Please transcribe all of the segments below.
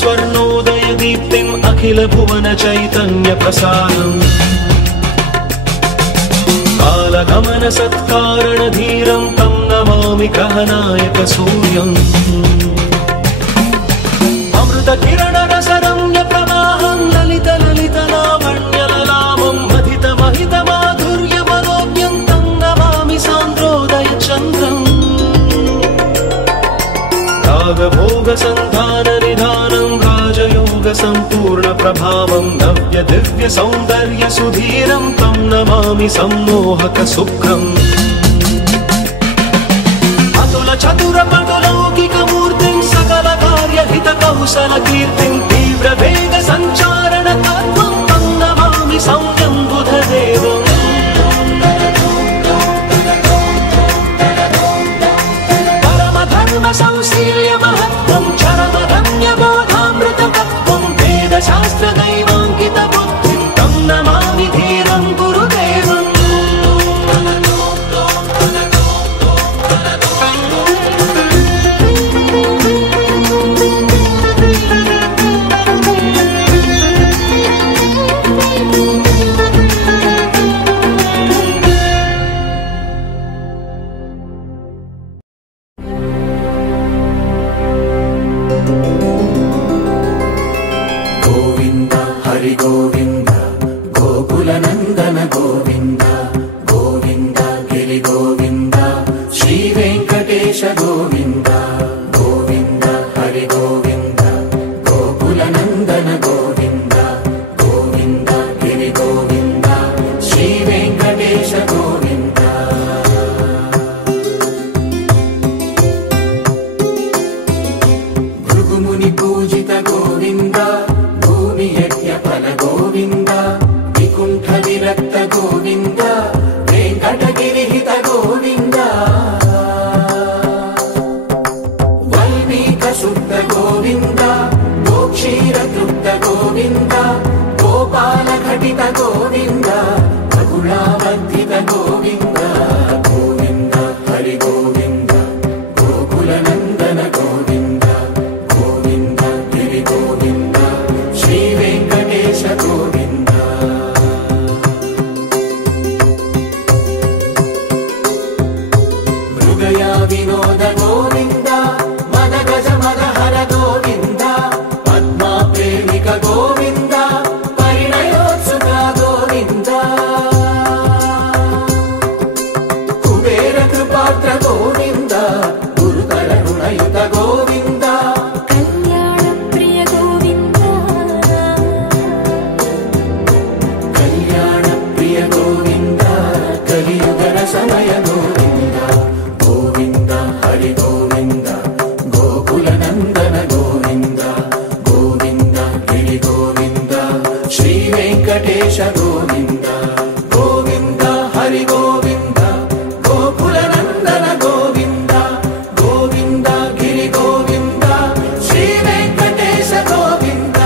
स्वर्णोदय दीप्तिम् अखिल भुवन चैतन्य प्रसारम् कालगमन सत्कारण धीरं तं नमामि ग्रहनायक सूर्यम् अमृत किरण रसरम्य प्रवाहं ललित ललित लावण्य ललामं महित महित माधुर्य मनोज्ञं तं नमामि सान्द्रोदय चन्द्रम् रागभोग संधान निधानं राजयोग संपूर्ण प्रभावं नव्य दिव्य सौंदर्य सुधीरं तं नमामि सम्मोहक सुखम् अतुल चतुर पटुलौकिक मूर्तिं सकल कार्य हित कौशल कीर्तिं तीव्र वेग संचारण तत्त्वं तं नमामि संयं बुधदेवम् परम धर्म संशील्य महत्त्वं चरम रम्य बोधामृत तत्त्वं वेद शास्त्र दैवाङ्कित बुद्धिं तं नमामि धीरं गुरुदेवम् गोविंद हरि गोविंद गोकुलनंदन गोविंद गोविंद गिरि गोविंद श्री वेंकटेश गोविंद गोविंद हरि गोविंद गोकुलनंदन गोविंद गोविंद गिरि गोविंद श्री वेंकटेश गोविंद भृगुमुनि पूजित गोविंद भूमि यज्ञ फल गोविंद विकुंठ विरक्त गोविंद वेंकटगिरि हित गोविंद वल्मीक शुद्ध गोविंद गोक्षीर तृप्त गोविंद गोपाल घटित गोविंद बगुलावर्धित गोविंद गोविंद हरि गोविंद गोकुलनंदन गोविंद गोविंद गिरि गोविंद श्री वेंकटेश गोविंद मृगया विनोद गोविंद मद गज मदहर गोविंद पद्मा प्रेमिक गोविंद परिणयोत्सुक गोविंद कुबेर कृपात्र गोविंद गुरुतर ऋणयुत गोविंद कल्याण प्रिय गोविंद कल्याण प्रिय गोविंद कलियुगर समय गोविंद गोविंद हरि गोविंद गोकुलनंदन गोविंद गोविंद गिरि गोविंद श्री वेंकटेश गोविंद गोविंद हरि गोविंद गोकुलनंदन गोविंद गोविंद गिरि गोविंद श्री वेंकटेश गोविंद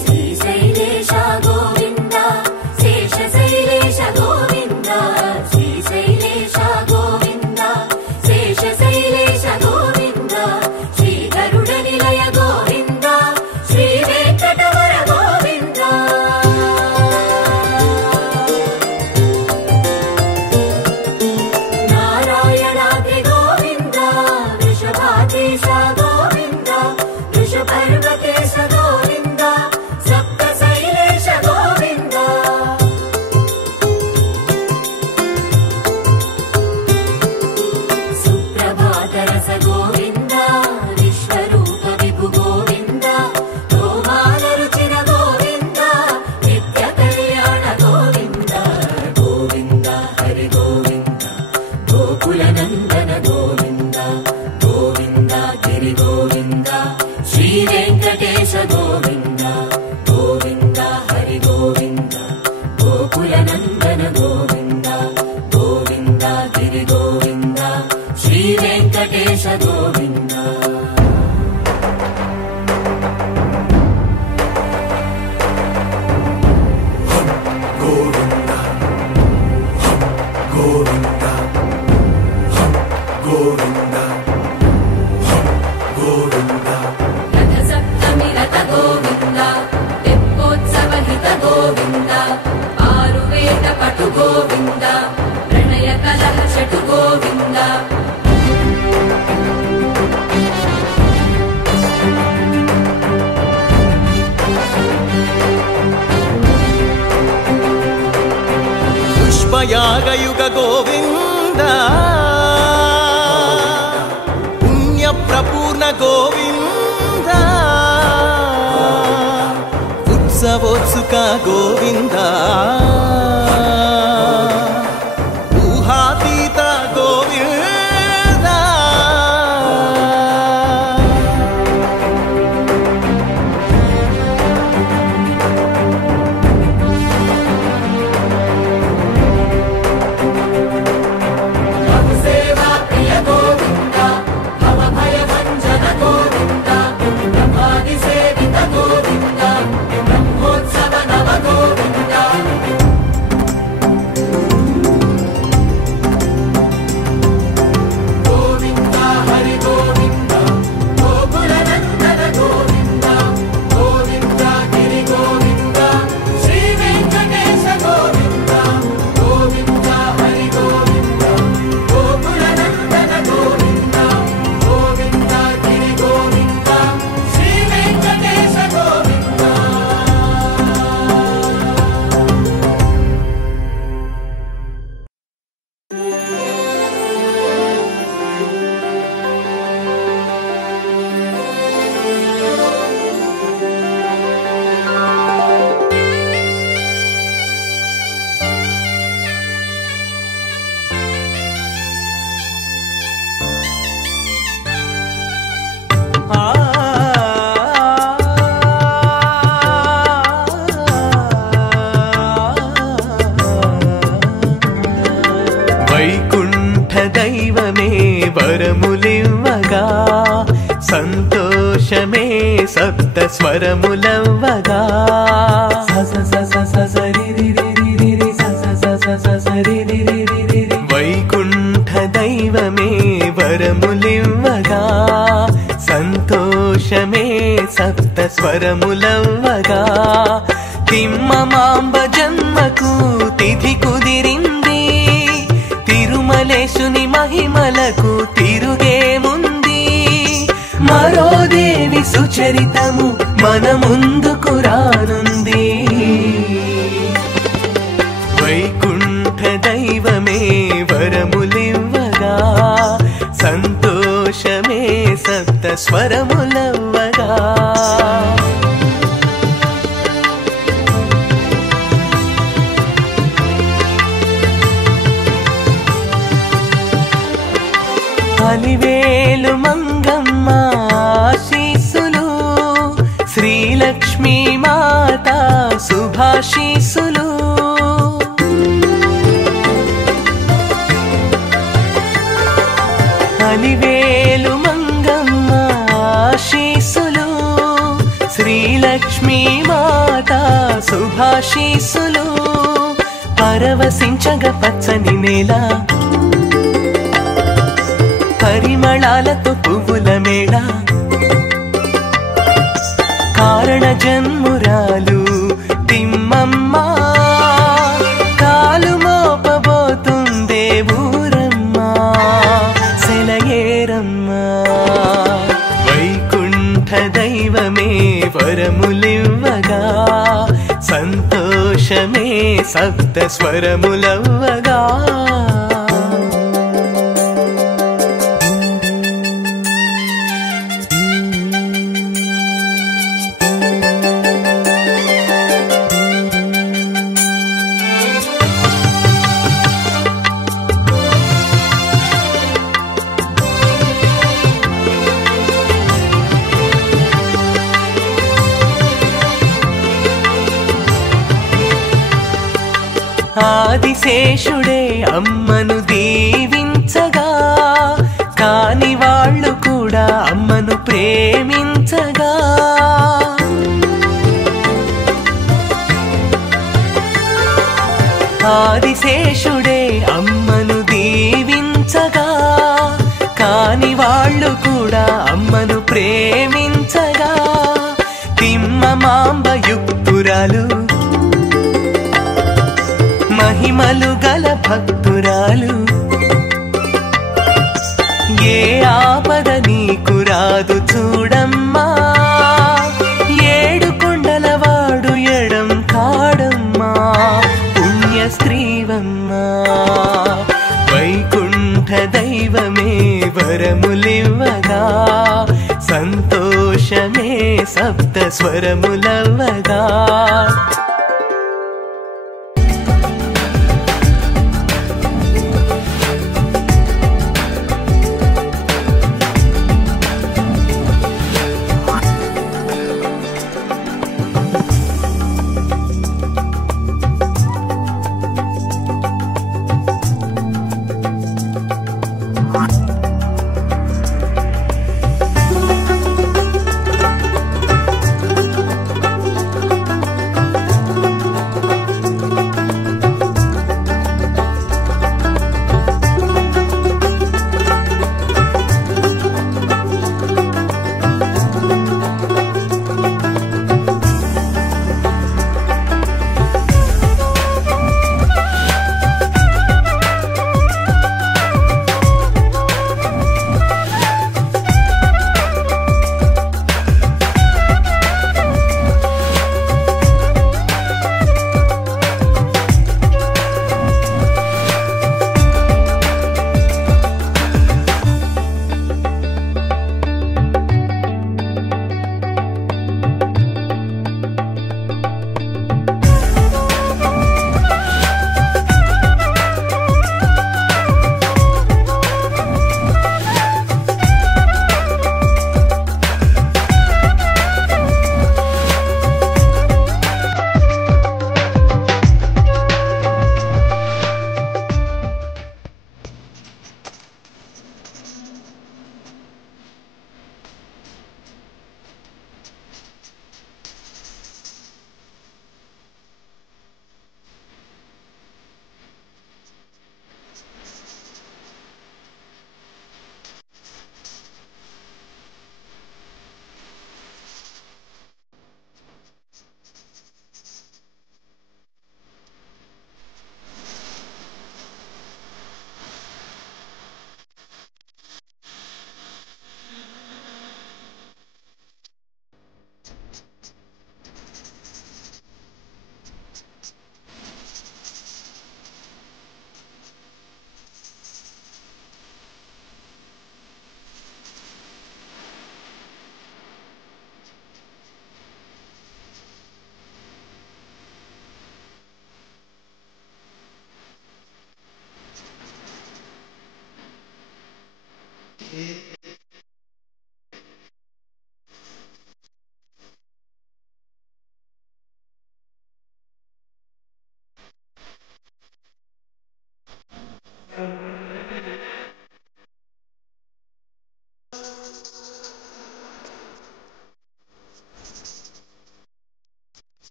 श्रीशैलेश गोविंद शेषशैलेश गोविंद श्रीशैलेश गोविंद शेषशैलेश गोविंद श्रीगरुडनिलय गोविंद श्रीवेंकटवर गोविंद नारायणाद्रि गोविंद वृषभाधीश गोविंद वृषपर्वतेश गोविंद सप्तशैलेश गोविंद सुप्रभातरस गोविंद विश्वरूप विभु गोविंद गोमालरुचिर गोविंद नित्य कल्याण गोविंद गोविंद हरि गोविंद गोकुलनंदन गोविंद गोविंद गिरि गोविंद श्री वेंकटेश गोविंद गोविंद हरि गोविंद गोकुलनंदन गोविंद गोविंद गिरि गोविंद श्री वेंकटेश गोविंद गोविंद పూర్వయాగయుగ గోవింద పుణ్య ప్రపూర్ణ గోవింద ఉత్సవోత్సుక గోవింద ఊహాతీత గోవింద వైకుంఠ దైవమే వరములివ్వగా సంతోషమే సప్త స్వరములవ్వగా వైకుంఠ దైవమే వరములివ్వగా సంతోషమే సప్త స్వరములవ్వగా తిమ్మమాంబ జన్మకు తిథి కుదిరింది తిరుమలేశుని మహిమలకు తిరుగేముంది మరో దేవి సుచరితము మన ముందుకు రానుంది వైకుంఠ దైవమే వరములివ్వగా సంతోషమే సప్త స్వరములవ్వగా అలివేలు మంగమ్మ ఆశీస్సులు శ్రీలక్ష్మీ మాత శుభాశీస్సులు అలివేలు మంగమ్మ ఆశీస్సులు శ్రీలక్ష్మీ మాత శుభాశీస్సులు పరవశించగ పచ్చని నేల పరిమళాలతో పువ్వుల మేళ కారణ జన్మురాలు తిమ్మమ్మ కాలు మోపబోతుందే ఊరమ్మ సెలయేరమ్మ వైకుంఠ దైవమే వరములివ్వగా సంతోషమే సప్త స్వరములవ్వగా ఆదిశేషుడే అమ్మను దీవించగా కాని వాళ్ళు కూడా అమ్మను ప్రేమించగా ఆదిశేషుడే అమ్మను దీవించగా కాని వాళ్ళు కూడా అమ్మను ప్రేమించగా తిమ్మమాంబ యుక్తురాలు మహిమలు గల భక్తురాలు ఏ ఆపద నీకు రాదు చూడమ్మా ఏడు కొండలవాడు ఎడం కాడమ్మా పుణ్య స్త్రీవమ్మా ఘోషమే సప్త స్వరములవగా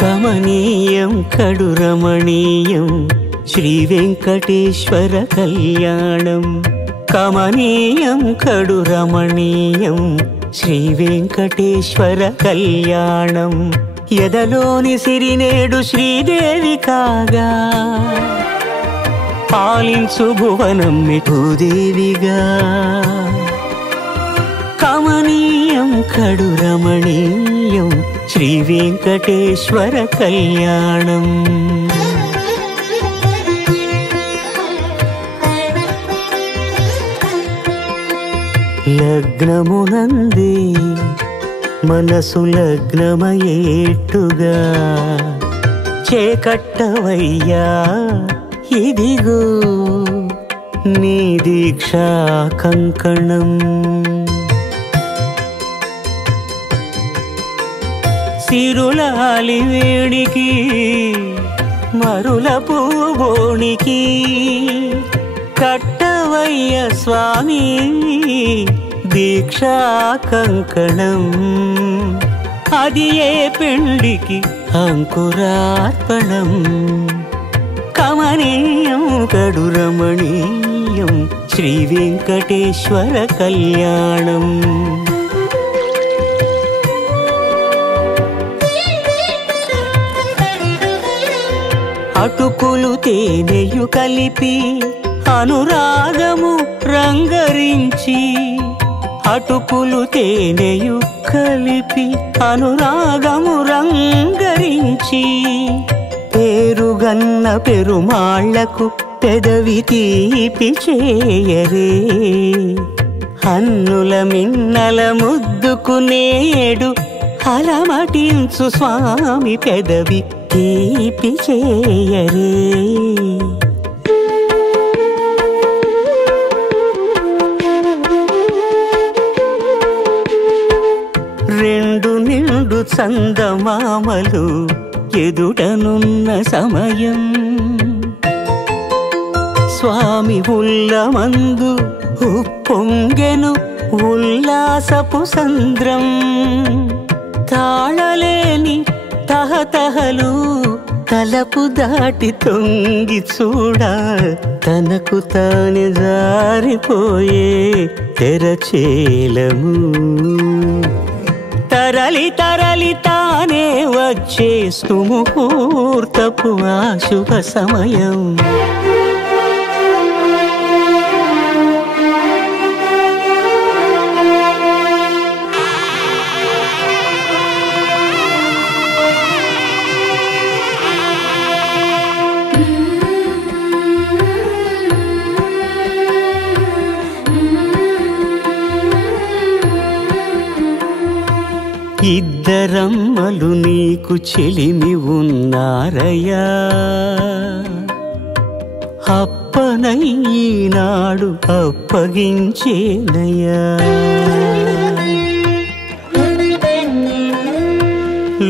కమనీయం కడురమణీయం శ్రీ వెంకటేశ్వర కళ్యాణం. కమనీయం కడురమణీయం శ్రీ వెంకటేశ్వర కళ్యాణం. ఎదలోని సిరినేడు శ్రీదేవి కాగా పాలించు భువనం భూదేవిగా. కమనీయం కడురమణీయం శ్రీ వెంకటేశ్వర కళ్యాణం. లగ్నమునందే మనసు లగ్నమయేట్టుగా చేకట్టవయ్యా ఇదిగో నీ దీక్షా కంకణం. సిరులాలి వేడికి మరుల పూబోనికి కట్టవయ్య స్వామి దీక్షా కంకణం. అది ఏ పెండికి అంకురార్పణం. కమనీయం కడురమణీయం శ్రీ వెంకటేశ్వర కళ్యాణం. అటుకులు తేనెయు కలిపి అనురాగము రంగరించి, అటుకులు తేనెయు కలిపి అనురాగము రంగరించి, పేరుగన్న పెరుమాళ్లకు పెదవి తీపి చేయరే, హన్నుల మిన్నల ముద్దుకు నేడు అలమటించు స్వామి పెదవి తీపి చేయరే. రెండు నిండు చందమామలు ఎదుటనున్న సమయం, స్వామి ఉల్లమందు ఉప్పొంగెను ఉల్లాసపు సంద్రం, తాళలేని తహతహలు తలపు దాటి తొంగి చూడ, తనకు తానే జారిపోయే తెరచేలము, తరలి తరలి తానే వచ్చే సుముహూర్తపు ఆ శుభ సమయం. ఇద్దరమ్మలు నీకు చెలిమి ఉన్నారయ్యా, అప్పనయ్యనాడు అప్పగించేనయ్యా,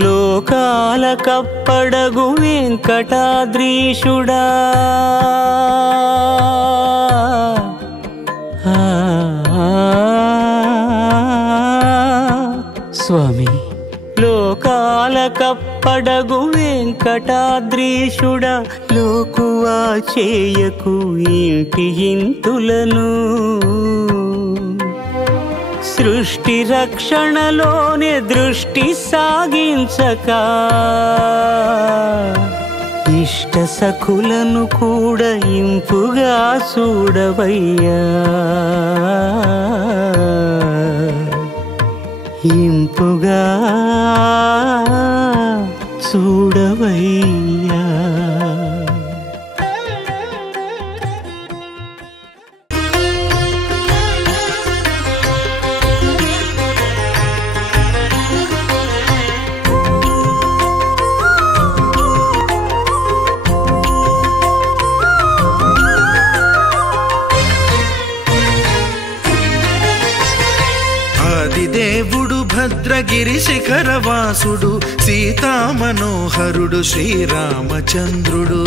లోకాల కప్పడగు వెంకటాద్రీషుడా, స్వామి లోకాల కప్పడగు వెంకటాద్రీషుడా, లోకువా చేయకు ఇంటి ఇంతులను, సృష్టి రక్షణలోనే దృష్టి సాగించక, ఇష్ట సఖులను కూడా ఇంపుగా చూడవయ్యా, ఇంపుగా చూడవయ్యా. దేవుడు భద్రగిరి శిఖరవాసుడు, సీతామనోహరుడు శ్రీరామచంద్రుడు,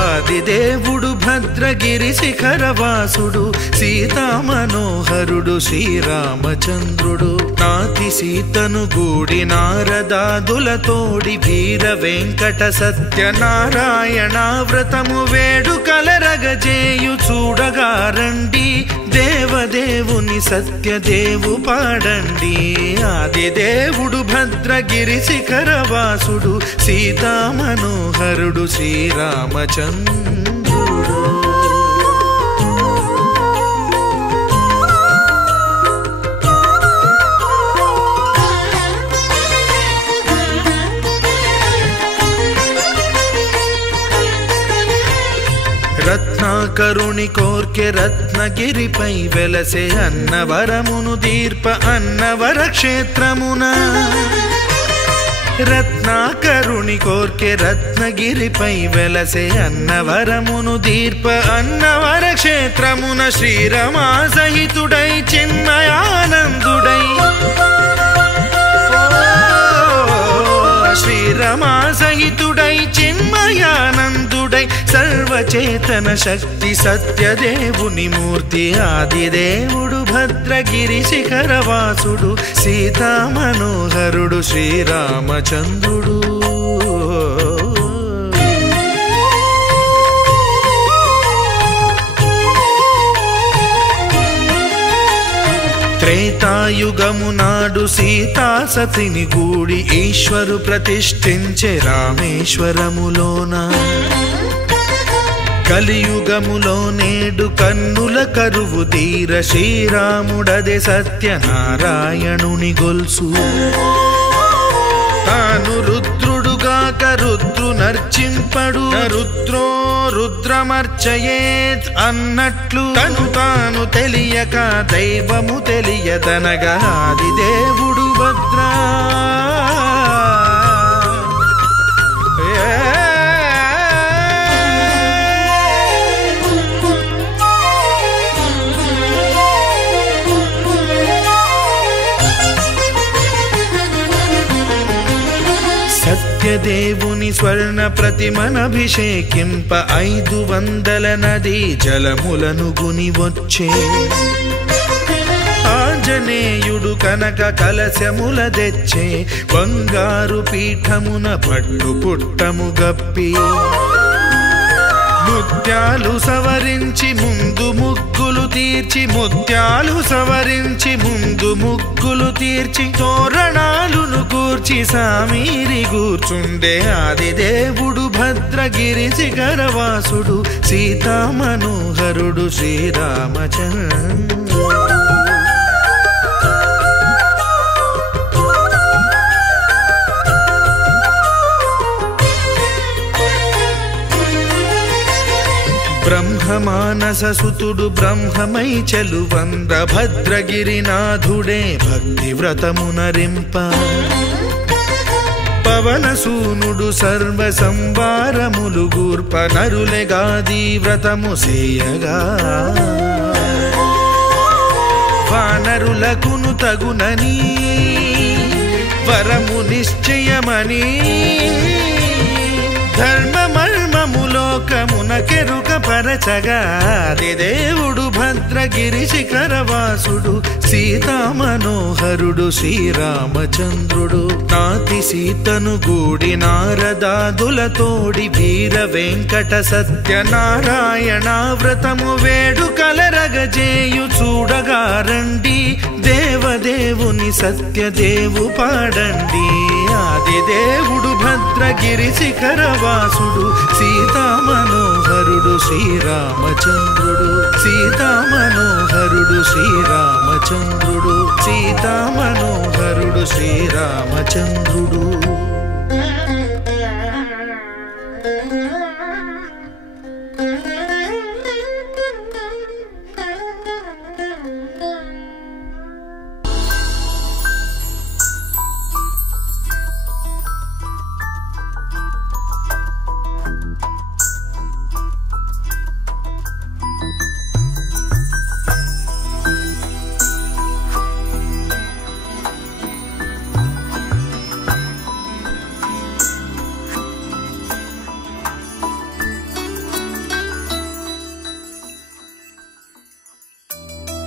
ఆదిదేవుడు భద్రగిరి శిఖరవాసుడు, సీతామనోహరుడు శ్రీరామచంద్రుడు, నాతి సీతను గూడి నారదాదులతోడి వీర వెంకట సత్యనారాయణ వ్రతము వేడుకలరగజేయు చూడగా రండి, దేవదేవుని సత్యదేవు పాడండి. ఆదిదేవుడు భద్రగిరి శిఖరవాసుడు, సీతామనోహరుడు శ్రీరామచంద్రుడు. రత్నాకరుని కోర్కె రత్నగిరిపై వెలసే అన్నవరమును దీర్ప అన్నవర క్షేత్రమున, రత్నాకరుని కోర్కె రత్నగిరిపై వెలసే అన్నవరమును దీర్ప అన్నవర క్షేత్రమున, శ్రీరమా సహితుడై చిన్మయానందుడై, శ్రీరమా సహితుడై చిన్మయానందుడై, సర్వచేతన శక్తి సత్యదేవుని మూర్తి, ఆదిదేవుడు భద్రగిరి శిఖరవాసుడు, సీతామనోహరుడు శ్రీరామచంద్రుడు. త్రేతా త్రేతాయుగము నాడు సీతాసతిని గూడి ఈశ్వరు ప్రతిష్ఠించే రామేశ్వరములోన కలియుగములో నేడు కన్నుల కరువు తీర శ్రీరాముడదే సత్యనారాయణుని గొల్సు తాను రుద్రుడుగాక రుద్రు నర్చింపడు రుద్రో రుద్రమర్చయేత్ అన్నట్లు తను తాను తెలియక దైవము తెలియదనగా ఆది దేవుడు భద్రా సత్యదేవుని స్వర్ణ ప్రతిమనభిషేకింప 500 నదీ జలములను గుని వచ్చే ఆంజనేయుడు కనక కలశముల తెచ్చే బంగారు పీఠమున పట్టు పుట్టము గప్పి ముత్యాలు సవరించి ముందు ముగ్గులు తీర్చి ముత్యాలు సవరించి ముందు ముగ్గులు తీర్చి తోరణాలును కూర్చి సామీరి కూర్చుండే ఆది దేవుడు భద్రగిరి శిఖరవాసుడు సీతామనోహరుడు శ్రీరామచంద్రుడు బ్రహ్మమానస సుతుడు బ్రహ్మమై చెలువంద భద్రగిరినాథుడే భక్తి వ్రతమునరింప పవనసూనుడు సర్వ సంవారములు గూర్ప నరులెగాది వ్రతము సేయగా వానరులకును తగునని వరము నిశ్చయమని ధర్మమర్మములోకమునకెరుక పరచగా ఆది దేవుడు భద్రగిరి శిఖరవాసుడు సీతామనోహరుడు శ్రీరామచంద్రుడు నాతి సీతను గూడి నారదాదులతోడి వీర వెంకట సత్యనారాయణ వ్రతము వేడుకలరగజేయు చూడగా రండి దేవదేవుని సత్యదేవు పాడండి ఆది దేవుడు భద్రగిరి శిఖరవాసుడు సీతామనోహరుడు శ్రీరామచంద్రుడు సీతామనోహరుడు శ్రీరామచంద్రుడు సీతామనోహరుడు శ్రీరామచంద్రుడు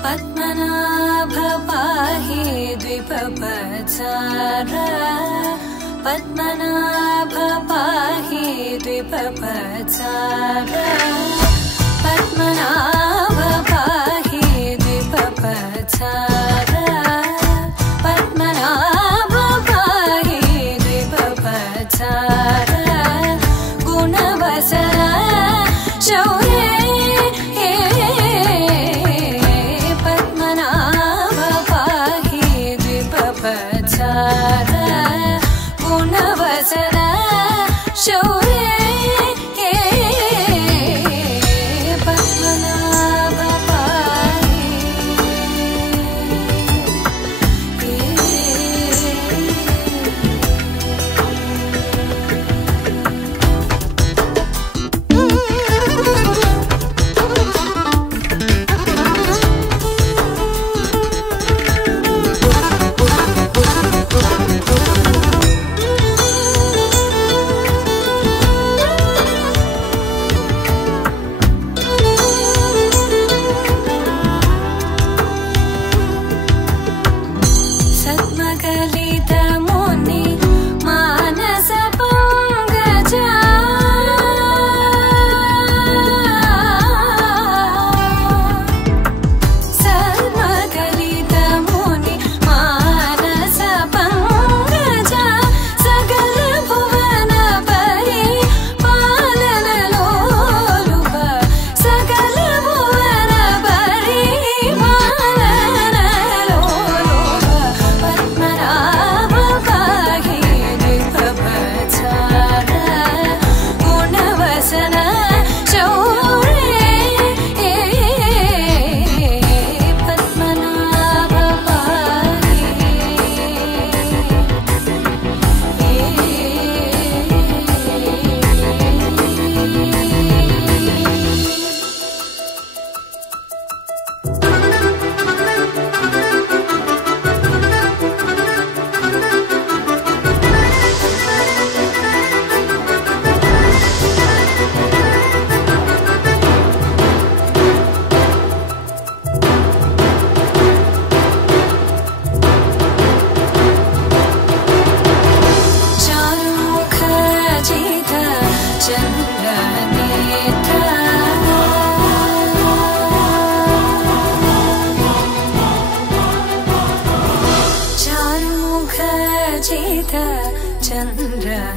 पद्मनाभ पाहि द्विपपचार पद्मनाभ पाहि द्विपपचार पद्मनाभ पाहि द्विपपचार पद्मनाभ पाहि द्विपपचार गुणवसर शौर्य गुणवसर शौर्य पद्मनाभ पाहि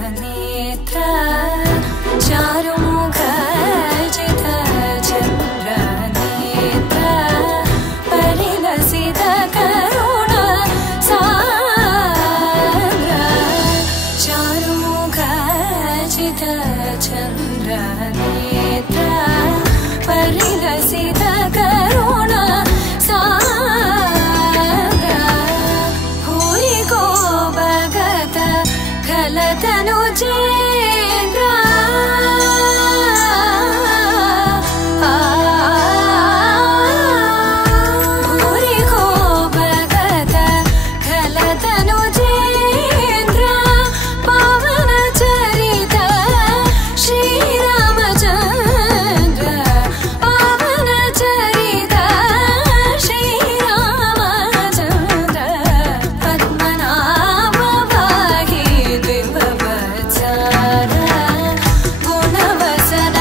नेत्र चारुमुख जित चंद्र नेत्र परिलसित करुण सान्द्र चारुमुख जित चंद्र नेत्र परिलसित करुण सान्द्र भूरि को भगत खलतनु चेन्द्र भूरि को भगत खलतनु चेन्द्र पावन चरित श्री रामचंद्र पावन चरित श्री रामचंद्र पद्मनाभ पाहि दिव्यवत्सर गुणवसन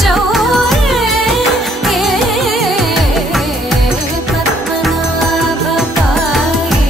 शौर्ये पद्मनाभ पाहि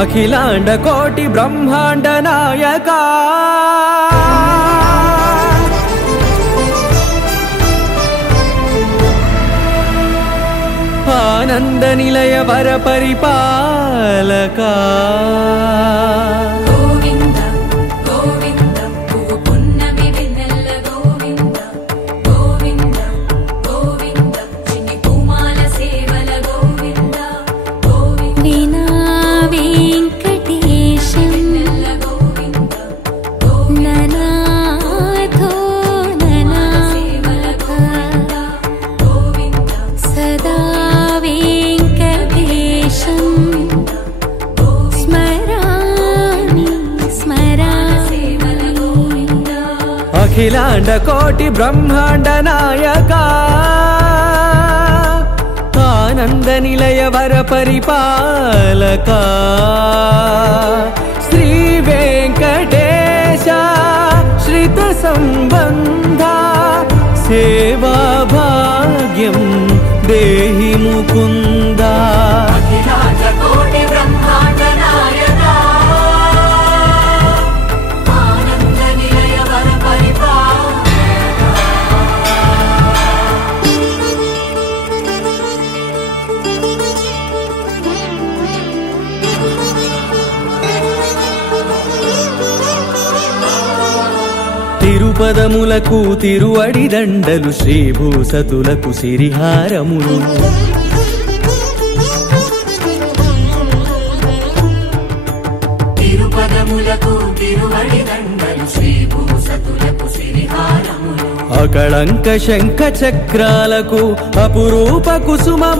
अखिलांड कोटि ब्रह्मांड नायका आनंद निलय वर परिपालका गोविंद गोविंद पुन्नमि विनल्ल गोविंद गोविंद गोविंद चिन्नि कुमाल सेवल गोविंद गोविंद वीणा वेंकटेशं गोविंद ननाथो नना सेवल गोविंद गोविंद सदा वेंकटेशं स्मरामि स्मरामि गोविंद अखिलांड कोटि ब्रह्मांड नायका आनंद निलय वर परिपालका श्री वेंकटेश श्रित संबंध सेवा भाग्यं देहि मुकुंदा अखिलांड कोटि ब्रह्मांड नायका आनंद निलय वर परिपालका తిరుపదములకు తిరువడిదండలు శ్రీభూసతులకు సిరిహారములు తిరుపదములకు తిరువడిదండలు శ్రీభూసతులకు సిరిహారములు అకళంక శంఖ చక్రాలకు అపురూప కుసుమమాలికలు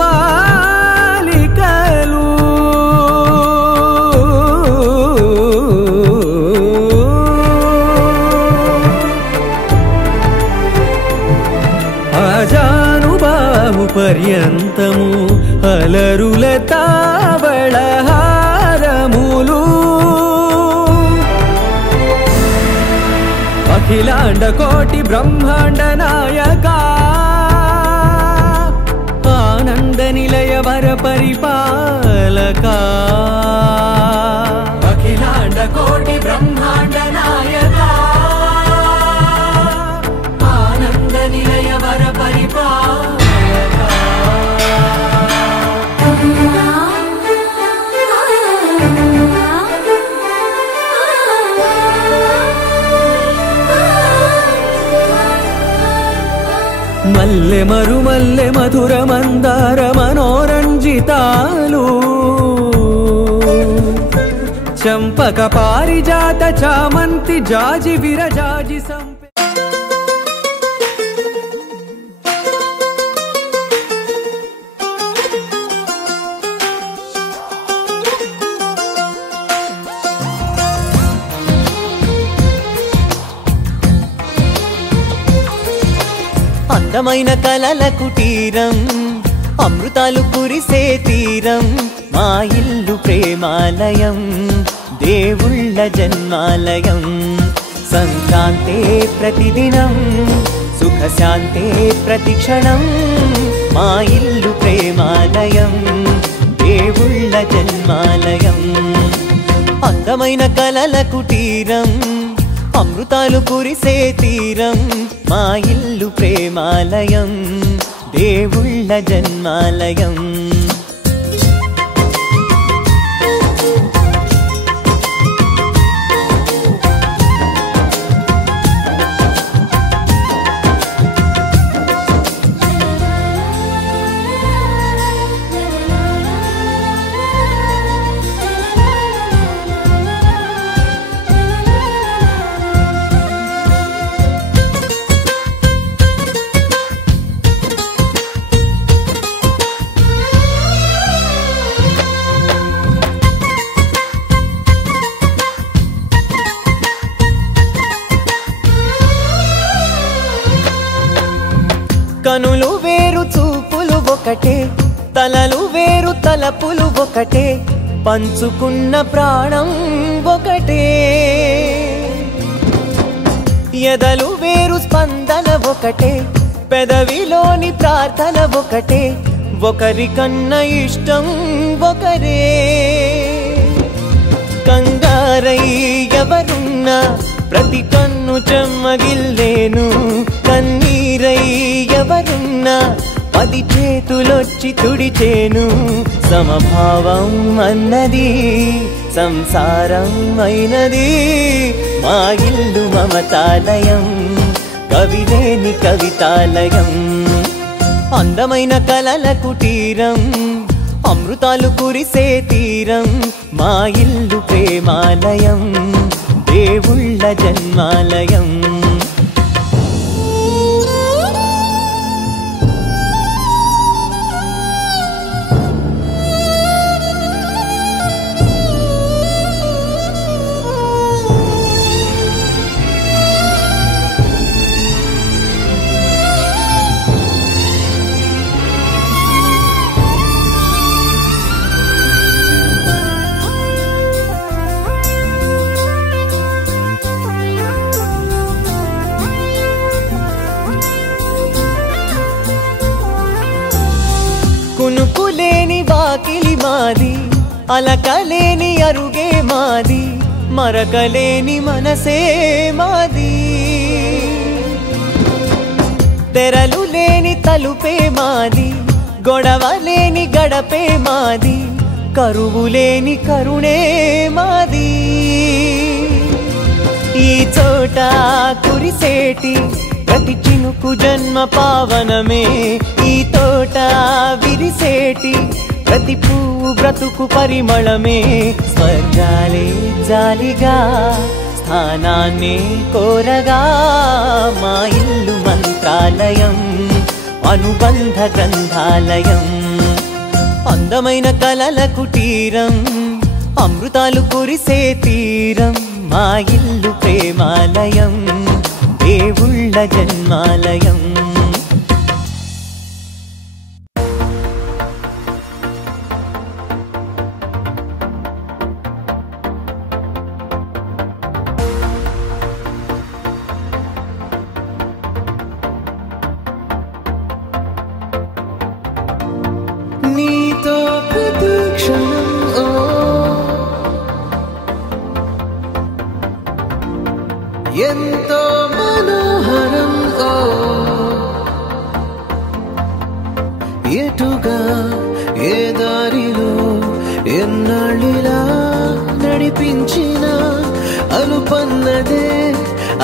అజానుబాహు పర్యంతము అలరుల తావళహారములు అఖిలాండ కోటి బ్రహ్మాండ నాయక ఆనంద నిలయ వర పరిపాలక అఖిలాండ కోటి బ్రహ్మాండ నాయక ఆనంద నిలయ వర పరిపాలక మల్లె మరుమల్లె మధుర మందార మనోరంజితాలు చంపక పారిజాత చామంతి జాజి విరజాజి సంప అందమైన కలల కుటీరం అమృతాలు కురిసే తీరం మా ఇల్లు ప్రేమాలయం దేవుళ్ళ జన్మాలయం సంక్రాంతే ప్రతిదినం సుఖశాంతే ప్రతిక్షణం మా ఇల్లు ప్రేమాలయం దేవుళ్ళ జన్మాలయం అందమైన కలల కుటీరం అమృతాలు కురిసే తీరం మా ఇల్లు ప్రేమాలయం దేవుళ్ళ జన్మాలయం కనులు వేరు చూపులు ఒకటే తలలు వేరు తలపులు ఒకటే పంచుకున్న ప్రాణం ఒకటే ఎదలు వేరు స్పందన ఒకటే పెదవిలోని ప్రార్థన ఒకటే ఒకరికన్నా ఇష్టం ఒకరే కంగారై ఎవరున్నా ప్రతి కన్ను చెమ్మగిల్లేను కన్నీరై ఎవరున్నా 10 చేతులొచ్చి తుడిచేను సమభావం అన్నది సంసారం అయినది మా ఇల్లు మమతాలయం కవిలేని కవితాలయం అందమైన కలల కుటీరం అమృతాలు కురిసే తీరం మా ఇల్లు ప్రేమాలయం దేవుళ్ళ జన్మాలయం కునుకులేని వాకిలి మాది అలకలేని అరుగే మాది మరకలేని మనసే మాది తెరలు లేని తలుపే మాది గొడవలేని గడపే మాది కరువులేని కరుణే మాది ఈ చోట కురిసేటి ప్రతి చినుకు జన్మ పావనమే ఈ తోట విరిసేటి ప్రతి పువ్వు బ్రతుకు పరిమళమే స్వర్గాలే జాలిగా స్థానాన్ని కోరగా మా ఇల్లు మంత్రాలయం అనుబంధ గ్రంథాలయం అందమైన కలల కుటీరం అమృతాలు కురిసే తీరం మా ఇల్లు ప్రేమాలయం దేవుళ్ళ జన్మాలయం మనోహరం ఓ ఎటుగా ఏ దారిలో ఎన్నాళ్ళిలా నడిపించిన అలుపన్నదే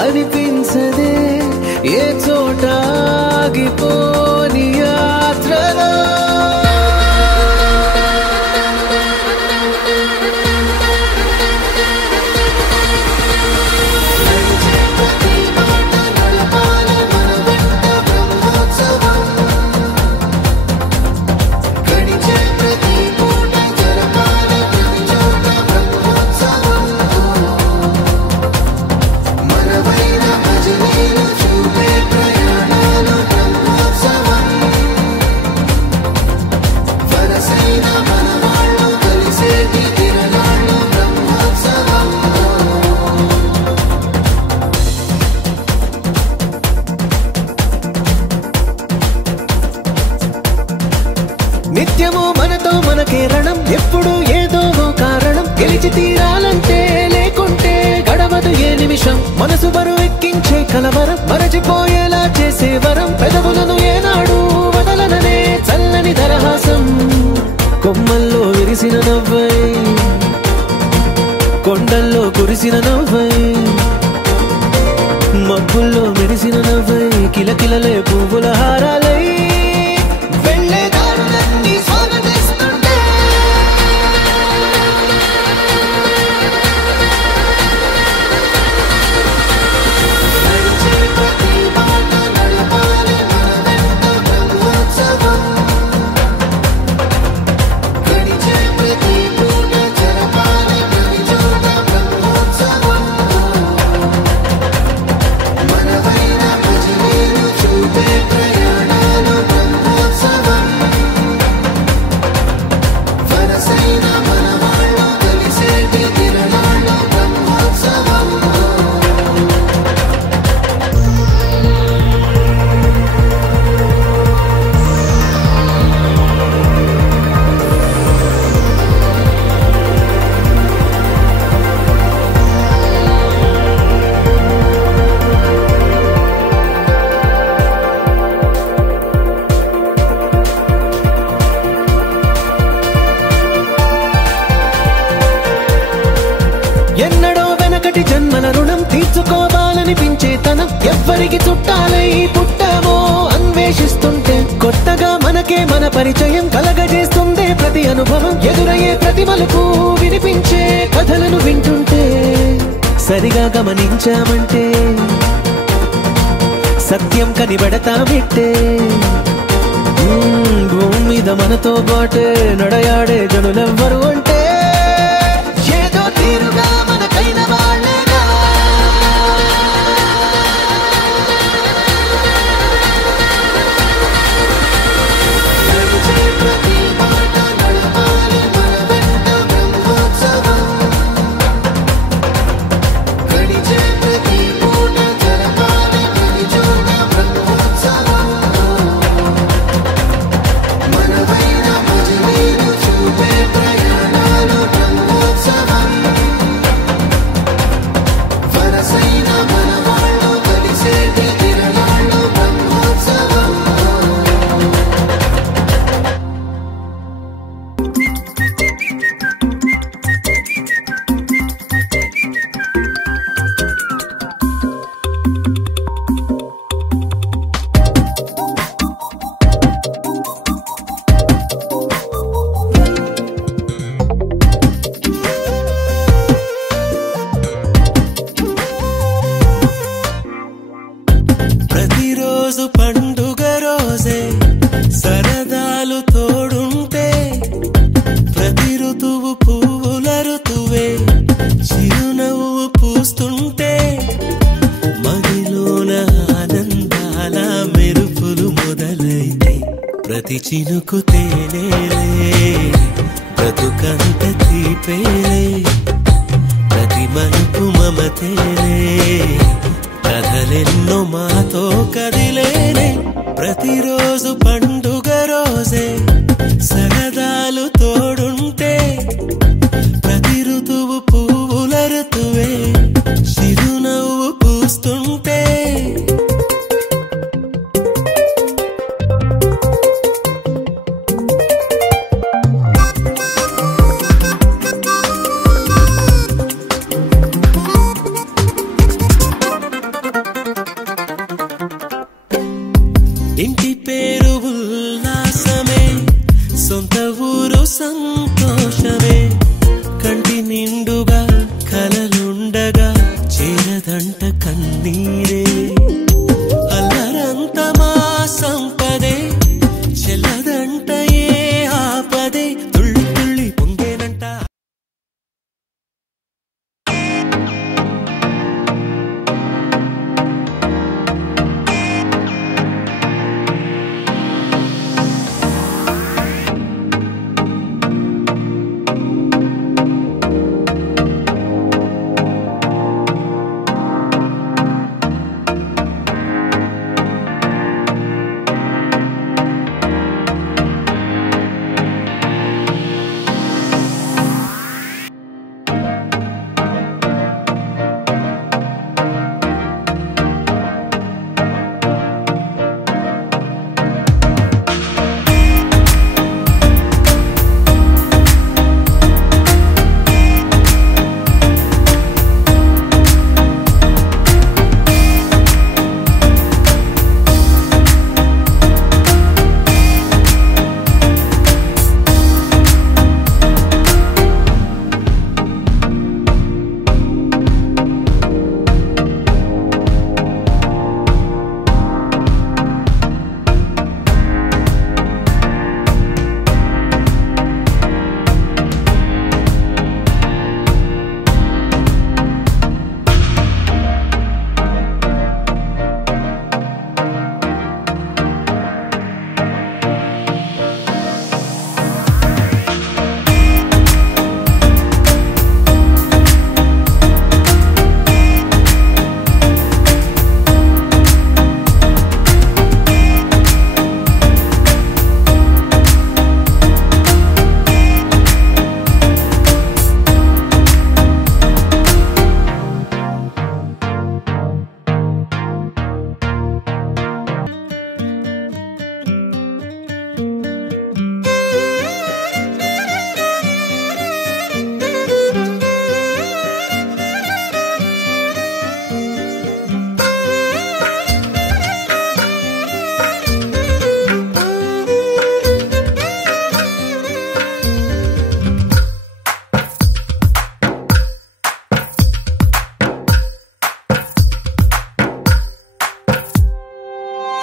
అనిపించదే ఏ చోట ఆగిపోని యాత్రలో నిత్యము మనతో మనకే రణం ఎప్పుడు ఏదో కారణం గెలిచి తీరాలంటే లేకుంటే గడవదు ఏ నిమిషం మనసు బరువెక్కించే కలవరం మరచిపోయేలా చేసే వరం పెదవులను ఏనాడు వదలననే చల్లని దరహాసం కొమ్మల్లో విరిసిన నవ్వై కొండల్లో కురిసిన నవ్వై మబ్బుల్లో మెరిసిన నవ్వై కిలకిలలే పువ్వుల హారాలై ఎన్నడో వెనకటి జన్మల రుణం తీర్చుకోవాలనిపించే తనం ఎవ్వరికి చుట్టాలై పుట్టామో అన్వేషిస్తుంటే కొత్తగా మనకే మన పరిచయం కలగజేస్తుందే ప్రతి అనుభవం ఎదురయ్యే ప్రతి మలుపు వినిపించే కథలను వింటుంటే సరిగా గమనించామంటే సత్యం కనిపెడతామిట్టే భూమి మీద మనతో పాటే నడయాడే జనులెవ్వరు అంటే ఏదో తీరుగా మనకైన వాళ్ళేగా ప్రతి మాట నడవాలి మన వెంట బ్రహ్మోత్సవం గడిచే ప్రతి పూట జరపాలి ప్రతి చోట బ్రహ్మోత్సవం మనవైన భజనీలు చూపే ప్రయాణాలు బ్రహ్మోత్సవం వరసైన మనవాళ్ళు కలిసేటి తిరణాలు బ్రహ్మోత్సవం ప్రతిరోజు పండుగ రోజే సరదాలు తోడుంటే ప్రతి ఋతువు పువ్వుల ఋతువే చిరునవ్వు పూస్తుంటే మదిలోన ఆనందాల మెరుపులు మొదలైతే ప్రతి చినుకు తేనేలే బ్రతుకంత తీపేలే ప్రతి మలుపు మమతేలే కథలెన్నో మాతో కదిలేనే ప్రతిరోజు పండుగ రోజే సరదాలు తోడుంటే ప్రతి ఋతువు పువ్వుల ఋతువే చిరునవ్వు పూస్తుంటే ನೀರೇ ಅಲ್ಲರಂತ ಮಾ ಸಂಪದೆ ಚೆಲ್ಲದಂಟಯೇ ಆಪದೆ ತುಳ್ಳಿ ತುಳ್ಳಿ ಪೊಂಗೆನಂಟ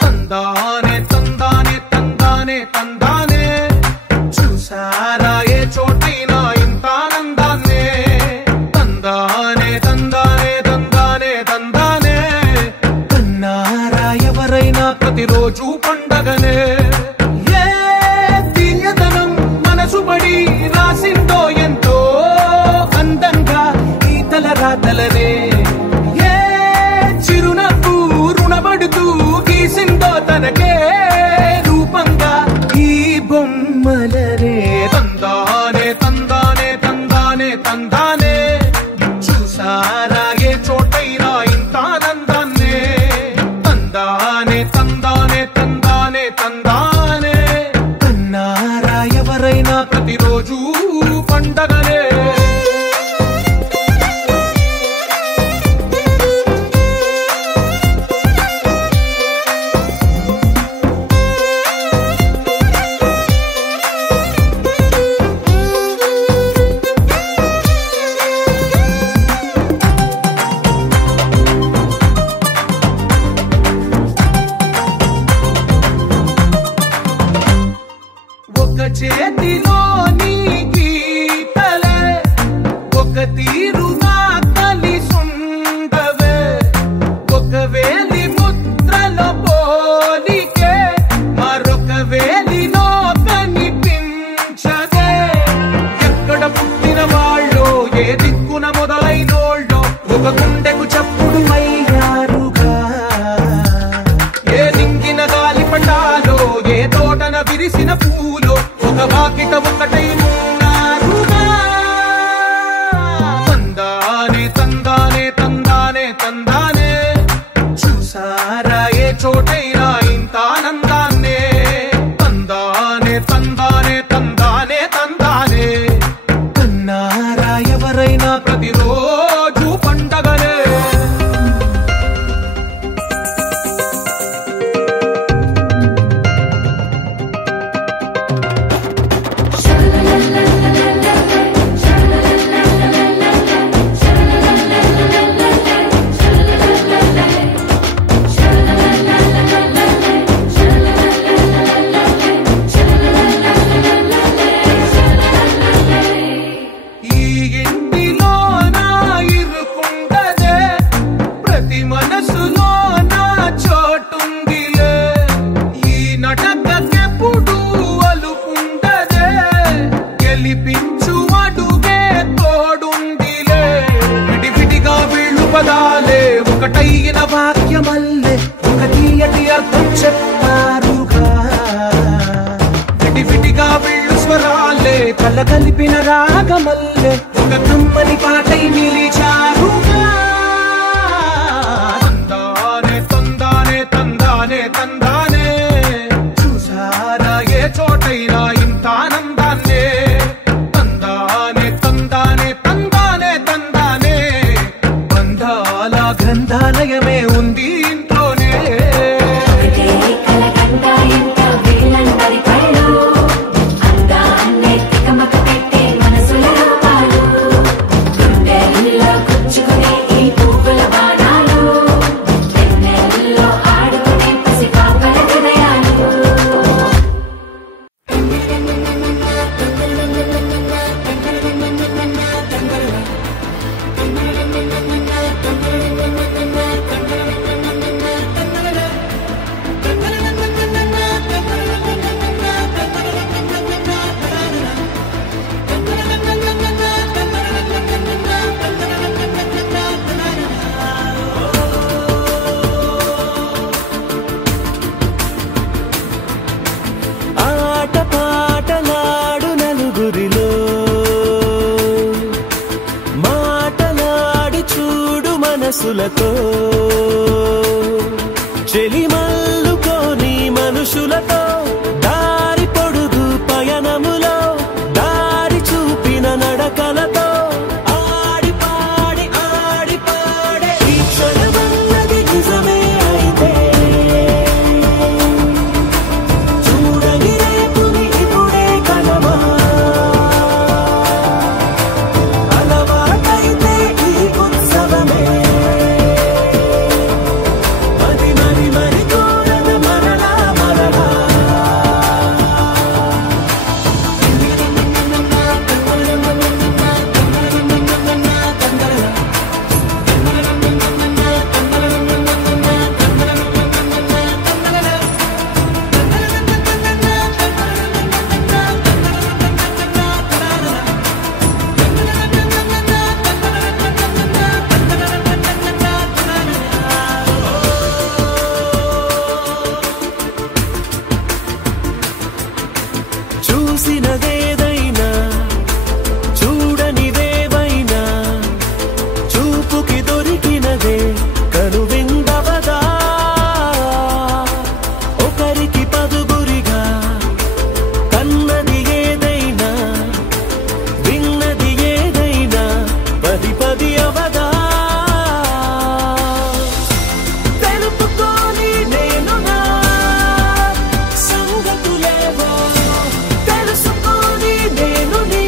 తందానే తందానే తందానే తందానే చూసారా ఏ చోటైనా ఇంత ఆనందాన్నే తందానే తందానే తందానే తందానే కన్నారా ఎవరైనా ప్రతిరోజు పండగనే ఏ తీయదనం మనసు పడి రాసిందో ఎంతో అందంగా ఈ తలరాతలనే ఏ చిరునవ్వు రుణపడుతూ గీసిందో తనకే రూపంగా ఈ బొమ్మలనే తందానే తందానే తందానే తందానే చూసారా ఏ చోటైనా ఇంత ఆనందాన్నే తందానే తందానే తందానే తందానే కన్నారా ఎవరైనా ప్రతిరోజు పండగనే చేతిలో నీ గీతలే ఒక తీరుగా కలిసుండవే ఒక వేలి ముద్రలో పోలికే మరొక వేలిలో కనిపించదే ఎక్కడ పుట్టిన వాళ్ళో ఏ దిక్కున మొదలైనోళ్ళో ఒక గుండెకు చప్పుడు అయ్యారుగా ఏ దింగిన గాలి పటాలో ఏ తోటన విరిసిన పూలో ఒక వాకిట ఒకటై ఉన్నారుగా తందానే తందానే తందానే తందానే చూసారా ఏ చోటైనా ఇంత ఆనందాన్నే తందానే తందానే తందానే తందానే కన్నారా ఎవరైనా ప్రతిరోజు పండగనే చెప్పారుగా విడివిడిగా వీళ్ళు స్వరాలే కల కలిపిన రాగమల్లే ఒక కమ్మని పాటై నిలిచారుగా తందానే తందానే తందానే తందానే చూసారా ఏ చోటైనా ఇంత ఆనందాన్నే తందానే తందానే తందానే తందానే బంధాల గ్రంథాలయమే ఉంది ఇంట్లోనే మనసులతో చెలిమల్లుకోని మనుషులతో దారి పొడుగు పయనములో దారి చూపిన నడకలతో ఆడి పాడి ఈ క్షణమన్నది నిజమే అయితే చూడని రేపుని ఇప్పుడే కలవా అలవాటైతే ఈ ఉత్సవమే మరి కోరద మరలా మరలా చూసినదేదైనా చూడనిదేవైనా చూపుకి దొరికినదే కనువిందవదా ఒకరికి పదుగురిగా కన్నది ఏదైనా విన్నది ఏదైనా పది పది అవదా తెలుపుకోని నేను నా సంగతులేవో తెలుసుకొని నేను నీ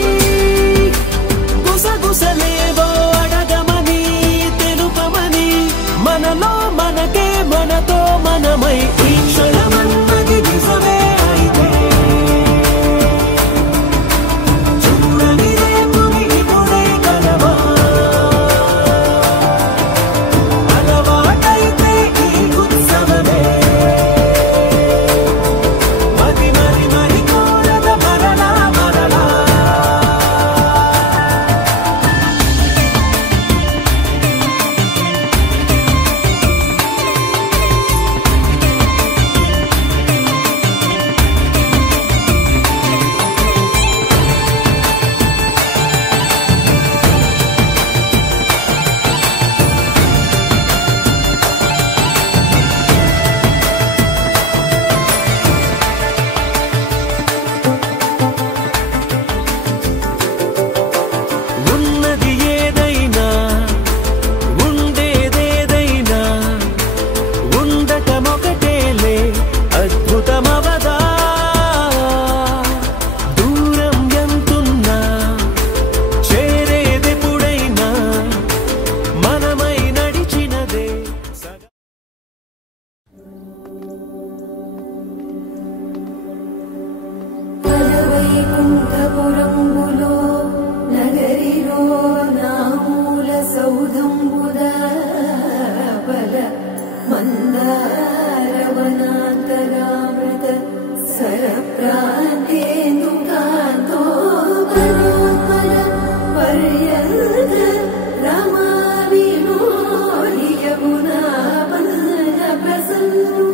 గుసగుసలేవో అడగమని తెలుపమని మనలో మనకే మనతో మనమై ఈ క్షణమన్నది నిజమే అయితే చూడని రేపుని ఇప్పుడే కలవా అలవాటైతే ఈ ఉత్సవమే మరి కోరద మరలా మరలా ఉన్నది ఏదైనా ఉండేదేదైనా ఉండటమొకటేలే అద్భుతమవదా దూరం ఎంతున్నా చేరేదెప్పుడైనా మనమై నడిచినదే వైకుంఠపురంబులో నగరిలో నామూల సౌధంబుద బల మందారవనాంతరామృత సరప్రాంతేందుకాంతో మనోమల పర్యంత రమా వినోదియమునా ప్రసన్నుడు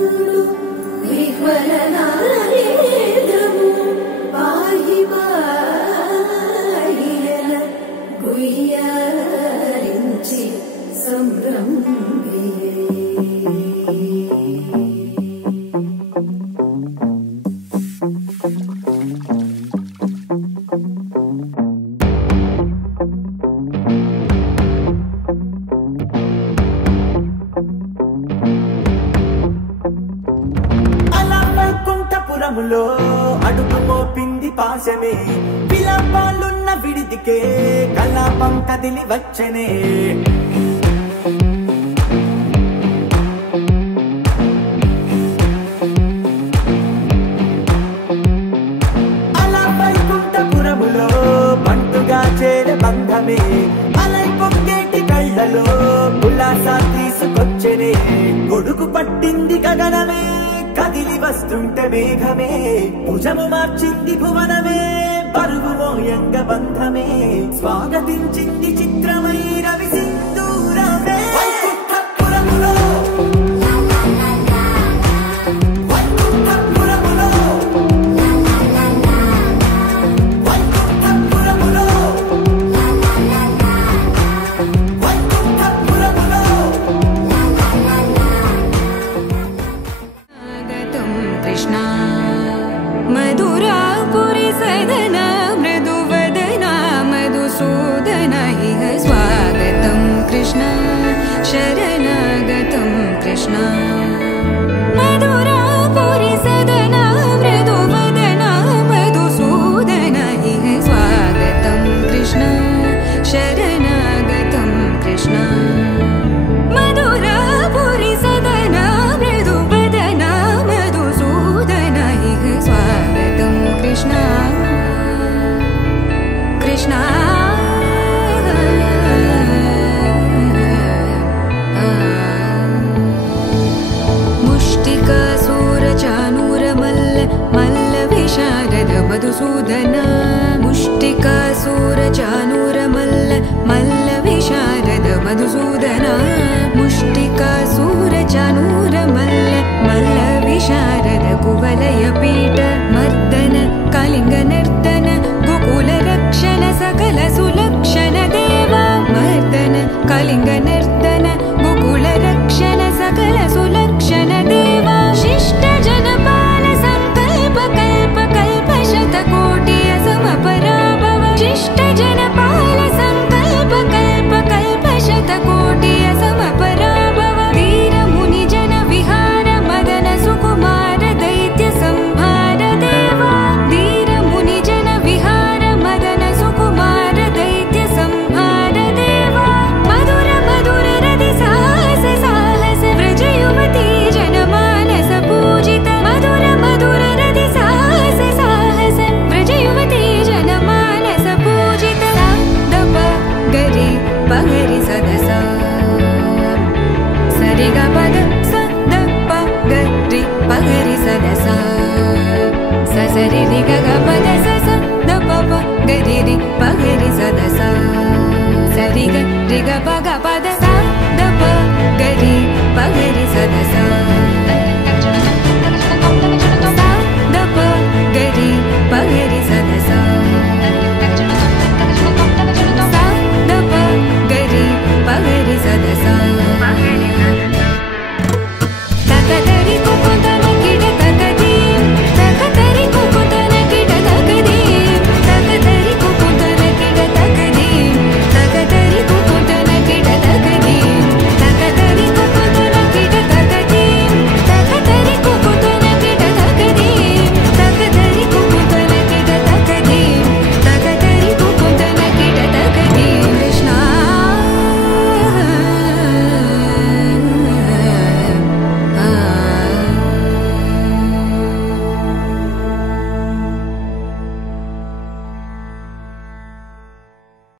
పురములో అడుగు మోపింది పాశమే విలాపాలున్న విడిదికే కలాపం కదిలి వచ్చనే అలా వైకుంఠపురములో పంటుగా చేరే బంధమే అలై పొంగేటి కళ్ళలో ఉల్లాసా తీసుకొచ్చనే గొడుగు పట్టింది గగనమే కదిలి వస్తుంటే మేఘమే భుజము మార్చింది భువనమే పరుగు మోయంగ బంధమే స్వాగతించింది చిత్రమై రవి సింధూరమే వైకుంఠపురములో వైకుంఠపురములో వైకుంఠపురములో వైకుంఠపురములో कृष्ण मधुरापुरी सदना मृदुवदना मधुसूदन इह स्वागतं कृष्ण शरण